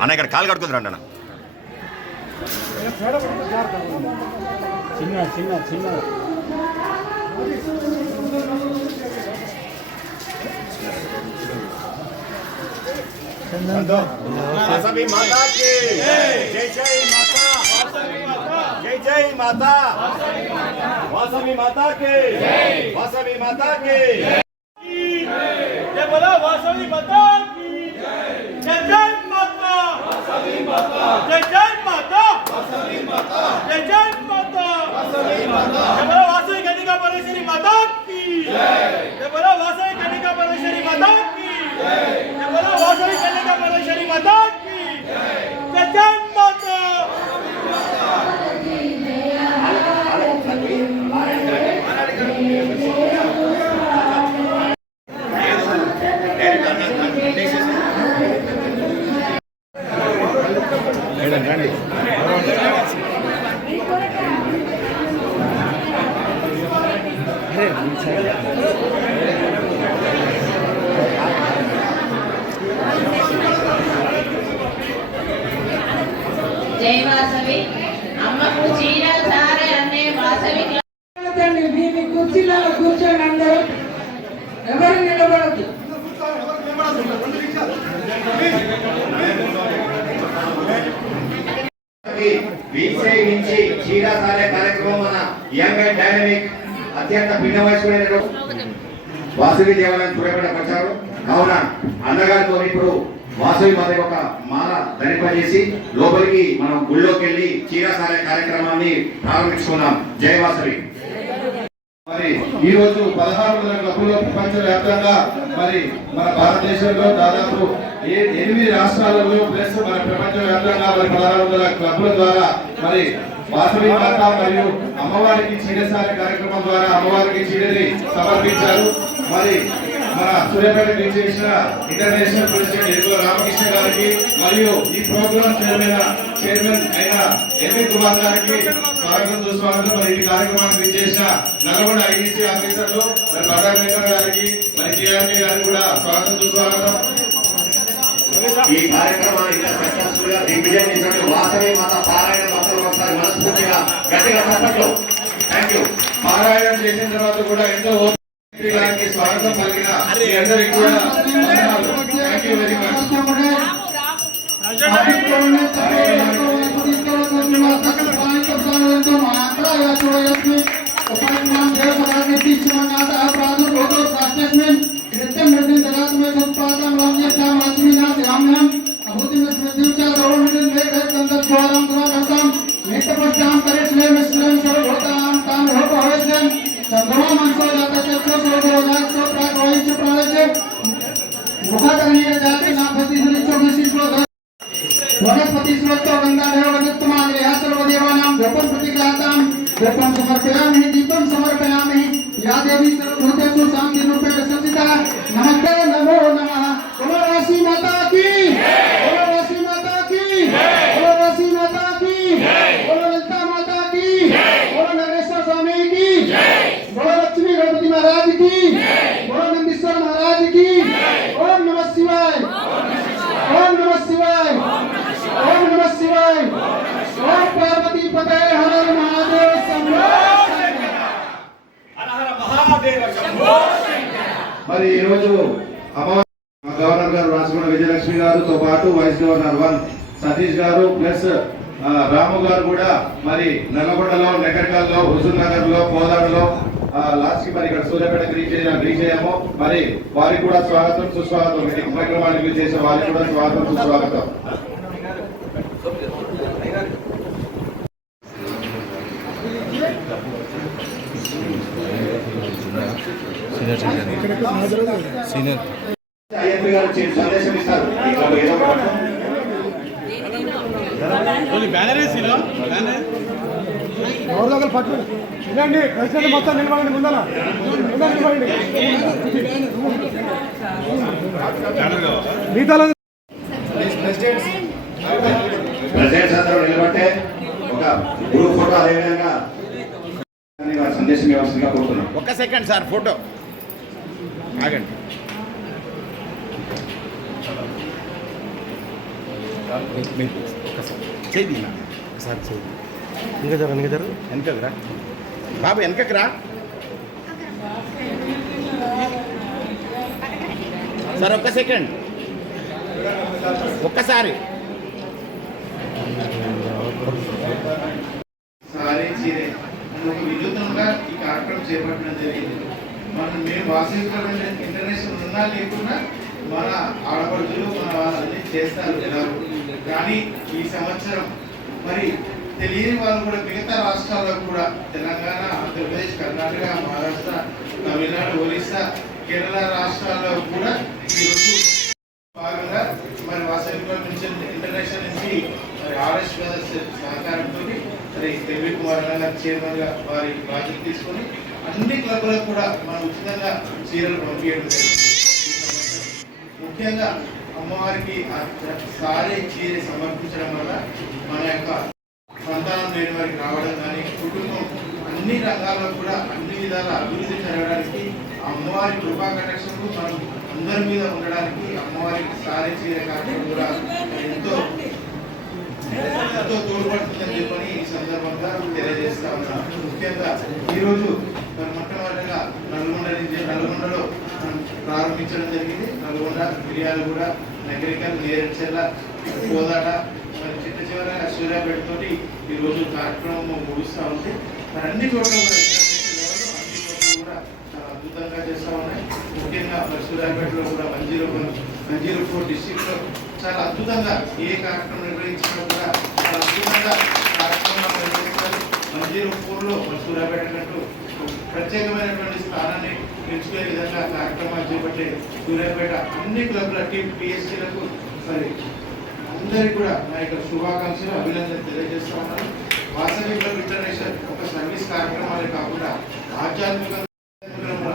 అన్న ఇక్కడ కాలు కడుకుందిరండి అన్న. చిన్న చిన్న చిన్న वासवी माता की जय जय माता, जय जय माता, वासवी माता की, वासवी माता की जय बोला वासवी माता की जय जय माता, वासवी माता जय जय माता, वासवी माता जय जय माता, वासवी माता जय बोला वासवी कन्निका परमेश्वरी माता की जय बोला वासवी कन्निका परमेश्वरी माता की जय बोला वासवी कन्निका परमेश्वरी माता की जय जय माता। జై వాసవి అమ్మకు చీర సారే అనే వాసవి మీ కుర్చీలలో కూర్చొని అందరూ ఎవరు నిలబడద్దు. నుంచి చీరా సారే కార్యక్రమం మన యంగ్ అండ్ డైనమిక్ అత్యంత భిన్న వయస్కులైన వాసవి దేవాలయం చూడబడపరిచారు. కావున అన్నగారితో ఇప్పుడు వాసవి మాత ఒక మాల ధరింపజేసి లోపలికి మనం గుళ్ళోకి వెళ్ళి చీరా సారే కార్యక్రమాన్ని ప్రారంభించుకున్నాం. జై వాసవి. మరి ఈ రోజు 1600 క్లబ్లలో ప్రపంచవ్యాప్తంగా మరి మన భారతదేశంలో దాదాపు 8 రాష్ట్రాలలో ప్లస్ మన ప్రపంచవ్యాప్తంగా మరి 1600 క్లబ్ల ద్వారా మరి వాసవి మాత మరియు అమ్మవారికి చీరసారి కార్యక్రమం ద్వారా అమ్మవారికి చీరని సమర్పించారు. మరి మన సూర్యాపేట చేసిన ఇంటర్నేషనల్ ప్రెసిడెంట్ ఎరువుల రామకృష్ణ గారికి మరియు ఈ ప్రోగ్రామ్ చైర్మన్ అయిన ఎంపీ కుమార్ గారికి స్వాగతం సుస్వాగతం. మరి ఈ కార్యక్రమానికి చేసిన నల్గొండ ఐడీసీ ఆఫీసర్లు మరి బడామేకర్ గారికి మరి కేఆర్కే గారికి కూడా స్వాగతం సుస్వాగతం. ఈ కార్యక్రమాన్ని సక్సెస్ఫుల్ గా దిగ్విజయం చేసినట్టు వాసవి మాత పారాయణ భక్తులు ఒకసారి మనస్ఫూర్తిగా గట్టిగా చప్పట్లు. థాంక్యూ. పారాయణం చేసిన తర్వాత కూడా ఎంతో స్వాగతం పలికిన మీ అందరికీ కూడా వందనాలు. Thank you very much. वनस्पति स्रोतो गंगाधर वदत्तमाग्रे सर्वदेवानां जपं प्रतिग्रातां जपं समर्पयामि दीपं समर्पयामि या देवी सर्वभूतेषु शान्तिरूपेण संस्थिता नमस्ते नमो नमः। बोलो वासवी माता की, बोलो वासवी माता की, बोलो वासवी माता की, बोलो ललिता माता की, बोलो नगरेश्वर स्वामी की, बोलो लक्ष्मी गणपति महाराज की, बोलो नंदीश्वर महाराज की। ओम नमः शिवाय, ओम नमः शिवाय, ओम नमः शिवाय, ओम पार्वती पते हर हर महादेव शंभो शंकर, హర హర మహాదేవ శంభో శంకర. మరి ఈ రోజు గవర్నర్ గారు రాజగుణ విజయలక్ష్మి గారితో పాటు వైస్ గవర్నర్ 1 సతీష్ గారు ప్లస్ రాము గారు కూడా మరి నల్లగొండలో, నెకర్కల్లో, హుజూర్ నగర్ లో, కోదాడలో లాస్ట్ కి మరి ఇక్కడ సూర్యాపేట రీచ్ అయ్యాము. మరి వారికి కూడా స్వాగతం సుస్వాగతం. ఈ కార్యక్రమానికి చేసే వారికి కూడా స్వాగతం సుస్వాగతం. ఐఎంపీ గారు సందేశం ఇస్తారు. ఎవరి దగ్గర పట్టు ఇదండి ప్రెసిడెంట్ మొత్తం నిలబడండి ముందర నిలబడండి మిగతా ప్రెసిడెంట్స్ అందరూ నిలబట్టే ఒక గ్రూప్ ఫోటో అదేవిధంగా వారి సందేశం ఇవ్వాల్సిందిగా కోరుతున్నాం. ఒక్క సెకండ్ సార్, ఫోటో ఆగండి. చేయి సార్, చేయి ఇంకా జరు వెనకకు రా బాబు, వెనకకు రా సార్. ఒక్క సెకండ్, ఒక్కసారి. సారీ చీరే ఒక వినూత్నంగా ఈ కార్యక్రమం చేపట్టడం జరిగింది. మేము వాసవికులమైన ఇంటర్నేషనల్ ఉన్నా లేకున్నా మన ఆడపడుచులు మన వాళ్ళని చేస్తారు ఎలాగో. కానీ ఈ సంవత్సరం మరి తెలియని వాళ్ళు కూడా మిగతా రాష్ట్రాల్లో కూడా తెలంగాణ, ఆంధ్రప్రదేశ్, కర్ణాటక, మహారాష్ట్ర, తమిళనాడు, ఒరిస్సా, కేరళ రాష్ట్రాల్లో కూడా ఈరోజు భాగంగా మరి వాసవికుల నుంచి ఇంటర్నేషనల్ నుంచి మరి ఆర్ఎస్ బ్రదర్స్ సహకారంతో మరి దేవి కుమార్ గారు చైర్మన్ గా వారి బాధ్యత తీసుకొని అన్ని క్లబ్లకు కూడా మనం ఉచితంగా చీరలు పంపించడం జరిగింది. ముఖ్యంగా అమ్మవారికి సారీ చీర సమర్పించడం వల్ల మన యొక్క సంతానం లేని వారికి రావడం కానీ కుటుంబం అన్ని రంగాల్లో కూడా అన్ని విధాల అభివృద్ధి జరగడానికి అమ్మవారి కృపా కటాక్షలు మనం అందరి మీద ఉండడానికి అమ్మవారికి సారీ చీర కార్యక్రమం కూడా ఎంతో తోడ్పడుతుందని చెప్పని ఈ సందర్భంగా తెలియజేస్తా ఉన్నాను. ముఖ్యంగా ఈరోజు మరి మొట్టమొదటిగా నల్గొండలో ప్రారంభించడం జరిగింది. నల్గొండ, మిర్యాలగూడ, నగరికల్, నేరేడ్చర్ల, కోదాడ, మరి చిట్ట చివర సూర్యాపేట తోటి ఈరోజు కార్యక్రమం ముగుస్తూ ఉంది. మరి అన్ని చోట్ల కూడా అన్ని చోట్ల కూడా చాలా అద్భుతంగా చేస్తూ ఉన్నాయి. ముఖ్యంగా మరి సూర్యాపేటలో కూడా 104 డిస్ట్రిక్ట్ లో చాలా అద్భుతంగా ఏ కార్యక్రమం నిర్వహించినా కూడా చాలా అద్భుతంగా కార్యక్రమాలు నిర్వహిస్తారు. 104లో సూర్యాపేట కంటూ ప్రత్యేకమైనటువంటి స్థానాన్ని ఎంచుకునే విధంగా కార్యక్రమాలు చేపట్టే సూర్యాపేట అన్ని క్లబ్ల టీం పిఎస్సీలకు మరి అందరికీ కూడా నా యొక్క శుభాకాంక్షలు, అభినందనలు తెలియజేస్తా ఉన్నాను. వాసవి క్లబ్ ఇంటర్నేషనల్ ఒక సర్వీస్ కార్యక్రమాలే కాకుండా ఆధ్యాత్మిక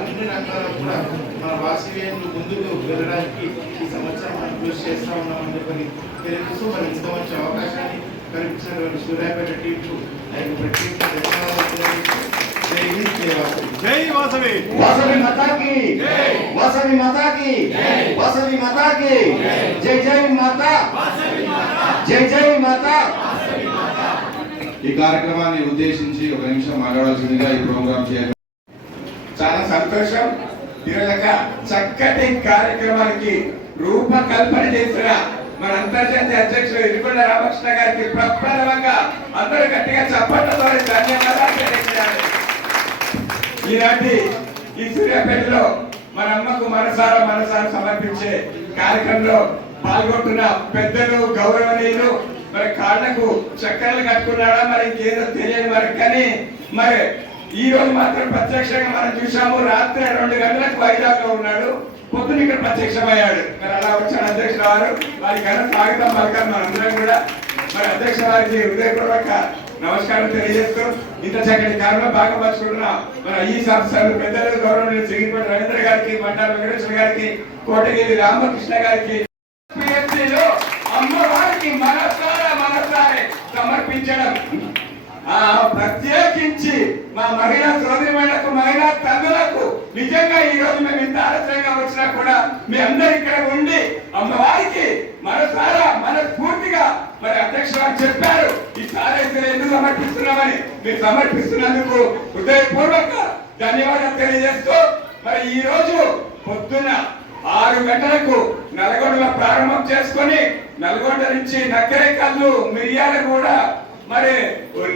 అన్ని రంగాల్లో కూడా మన వాసవ్యంలో ముందుకు వెళ్ళడానికి ఈ సంవత్సరం మనం కృషి చేస్తా ఉన్నామని చెప్పని తెలియజేస్తూ మరి ఇంత మంచి అవకాశాన్ని కల్పించిన సూర్యాపేట టీంకు జై వాసవి. వాసవి మాతాకి, వాసవి మాతాకి, వాసవి మాతాకి, జై జై మాతా, జై జై మాతా. ఈ కార్యక్రమాన్ని ఉద్దేశించి ఒక నిమిషం మాట్లాడాల్సిందిగా ఈ ప్రోగ్రాం చేయాలి. చాలా సంతోషం. ఈరోజు చక్కటి కార్యక్రమానికి రూపకల్పన చేసిన మన అంతర్జాతీయ అధ్యక్షుడు ఇరుకొండ రామకృష్ణ గారికి ప్రప్రథమంగా అందరూ గట్టిగా చప్పట్లతో ధన్యవాదాలు తెలియజేయాలి. ఈనాటి ఈ సూర్యాపేటలో మన అమ్మకు మనసారా సమర్పించే కార్యక్రమంలో పాల్గొంటున్న పెద్దలు, గౌరవనీయులు మరి కాళ్లకు చక్కెరలు కట్టుకున్నాడా మరి ఇంకేదో తెలియదు మరి. కానీ మరి ఈ రోజు మాత్రం ప్రత్యక్షంగా మనం చూసాము. రాత్రి 2 గంటలకు వైజాగ్ లో ఉన్నాడు, పొద్దున ఇక్కడ ప్రత్యక్షమయ్యాడు. మరి అలా వచ్చిన అధ్యక్షుడు వారు వారికి ఘన స్వాగతం పలకాలి మనందరం కూడా. మరి అధ్యక్ష వారికి హృదయపూర్వక నమస్కారం తెలియజేస్తూ ఇంత చక్కటి కార్యక్రమంలో భాగపరుచుకుంటున్న మన ఈ సంస్థలు పెద్దలు, గౌరవనీయులు శ్రీపతి రవీంద్ర గారికి, బండారు వెంకటేశ్వర గారికి, కోటగిరి రామకృష్ణ గారికి అమ్మవారికి మనసారే సమర్పించడం, ప్రత్యేకించి మా మహిళా సోదరిమణులకు, మహిళా తల్లులకు నిజంగా ఈ రోజు మేము ఇంత ఆలస్యంగా వచ్చినా కూడా మీ అందరు ఇక్కడ ఉండి అమ్మవారికి మనస్ఫూర్తిగా మరి అధ్యక్ష గారు చెప్పారు ఈ సారైతే ఎందుకు సమర్పిస్తున్నామని. మీరు సమర్పిస్తున్నందుకు హృదయపూర్వక ధన్యవాదాలు తెలియజేస్తూ మరి ఈ రోజు పొద్దున్న 6 గంటలకు నల్గొండలో ప్రారంభం చేసుకొని నల్గొండ నుంచి నక్కరేకల్లు, మిర్యాలగూడ, మరి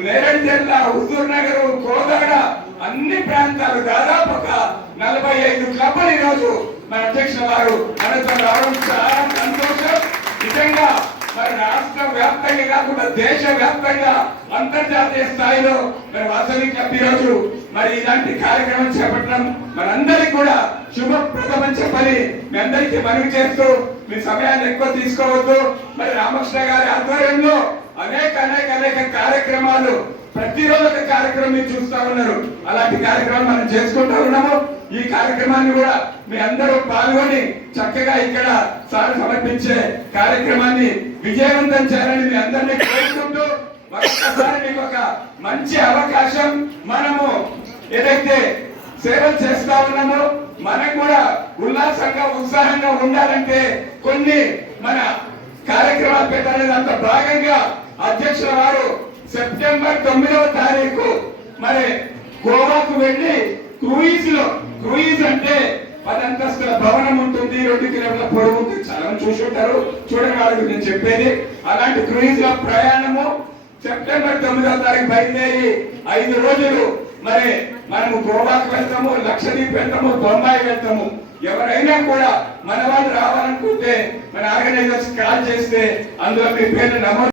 నేరేడ్చర్ల, హుజూర్ నగర్, కోదాడ అన్ని ప్రాంతాలు దాదాపు ఒక 45 క్లబ్లు ఈ రోజు మన అధ్యక్షుల వారు మనతో రావడం చాలా సంతోషం. నిజంగా మరి రాష్ట్ర వ్యాప్తంగా కాకుండా దేశ వ్యాప్తంగా అంతర్జాతీయ స్థాయిలో మరి వాసవి క్లబ్ ఈ రోజు మరి ఇలాంటి కార్యక్రమం చేపట్టడం మనందరికీ కూడా శుభప్రదమని చెప్పని మీ అందరికీ మనవి చేస్తూ మీ సమయాన్ని ఎక్కువ తీసుకోవద్దు. మరి రామకృష్ణ గారి ఆధ్వర్యంలో అనేక కార్యక్రమాలు ప్రతిరోజు ఒక కార్యక్రమం మీరు చూస్తా ఉన్నారు. అలాంటి కార్యక్రమం మనం చేసుకుంటూ ఉన్నాము. ఈ కార్యక్రమాన్ని కూడా మీ అందరూ పాల్గొని చక్కగా ఇక్కడ సార్ సమర్పించే కార్యక్రమాన్ని విజయవంతం చేయాలని మీ అందరినీ కోరుకుంటూ ఒక్కసారి మీకు ఒక మంచి అవకాశం. మనము ఏదైతే సేవలు చేస్తా ఉన్నామో మనం కూడా ఉల్లాసంగా ఉత్సాహంగా ఉండాలంటే కొన్ని మన కార్యక్రమాలు పెట్టాలి. దాంట్లో భాగంగా అధ్యక్షుల వారు సెప్టెంబర్ 9వ తారీఖు మరి గోవాకు వెళ్ళి క్రూయిజ్ అంటే 10 అంతస్తుల భవనం ఉంటుంది, 2 కిలోమీటర్ల పొడవు ఉంటుంది. చాలా మంది చూసి ఉంటారు, చూడని వాళ్ళకి నేను చెప్పేది. అలాంటి క్రూయిజ్ లో ప్రయాణము సెప్టెంబర్ 9వ తారీఖు బయలుదేరి 5 రోజులు మరి మనము గోవాకు వెళ్తాము, లక్షద్వీప్ వెళ్తాము, బొంబాయి వెళ్తాము. ఎవరైనా కూడా మన వాళ్ళు రావాలనుకుంటే మన ఆర్గనైజర్స్ కాల్ చేస్తే అందులో మీ పేర్లు నమోదు